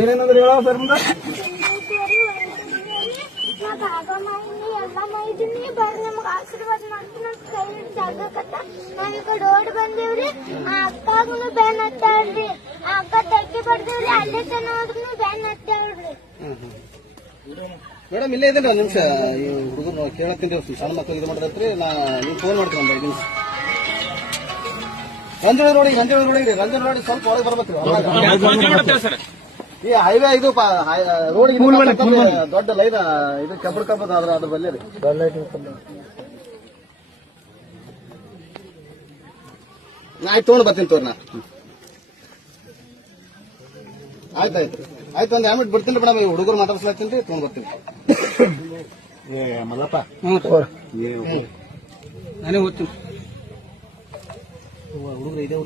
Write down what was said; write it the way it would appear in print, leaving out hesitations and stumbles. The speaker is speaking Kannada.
ಏನೇನಂದ್ರೆ ಹೇಳ ಸರ್ ಮುಂದೆ ಎಲ್ಲ ಮೈದಿನಿ ಬರ್ರಿ ನಮಗ್ ಆಶೀರ್ವಾದ ಮಾಡ್ತೀನಿ ಅಂತ ಕೈ ಹಿಡಿದು ಜಾಗಕತ್ತ ನಾವ್ ಈ ಕಡೆ ಓಡ್ ಬಂದೇವ್ರಿ. ಆ ಅಕ್ಕಾಗನು ಬ್ಯಾನ್ ಹತ್ತಾಳ್ರಿ, ಆ ಅಕ್ಕ ತೆಗ್ಗಿ ಬಡ್ದೇವ್ರಿ, ಅಲ್ಲೇ ತನ ಹೋದ್ರೂ ಬ್ಯಾನ್ ಹತ್ತಾಳ್ರಿ. ಮೇಡಮ್ ಇಲ್ಲೇ ಇದೇನ್ರಿ ಒಂದ್ ನಿಮಿಷ, ಈ ಹುಡುಗರು ಕೇಳತ್ತೀನಿ ಸಣ್ಣ ಮಕ್ಕಳು ಇದು ಮಾಡಿದ್ರಿ. ನೀವು ಫೋನ್ ಮಾಡ್ತೀನಿ ಒಂದು 5 ನಿಮಿಷ. ರಂಜನ ರೋಡಿಗೆ ಸ್ವಲ್ಪ ಒಳಗೆ ಬರ್ಬೇಕ್ರಿ. ಈ ಹೈವೇ ಇದು ರೋಡ್ ದೊಡ್ಡ ಲೈನ್ ಇದು ಕಬ್ಬಡ್ ಅದ್ರ ಬಲ್ಲಿ ರೀ. ಆಯ್ತು ತೊಗೊಂಡು ಬರ್ತೀನಿ ತೋರ್ ನಾ. ಆಯ್ತು ಒಂದ್ ಆಮೇಲೆ ಬಿಡ್ತೀನಿ ಮೇಡಮ್. ಈ ಹುಡುಗರು ಮಾತಾಡ್ಸ್ಲಾತೀನಿ ರೀ, ತೊಗೊಂಡ್ ಬರ್ತೀನಿ. ಮಲ್ಲಪ್ಪ ನಾನೇ ಓದ್ತೀನಿ. ಹುಡುಗರು ಇದೆ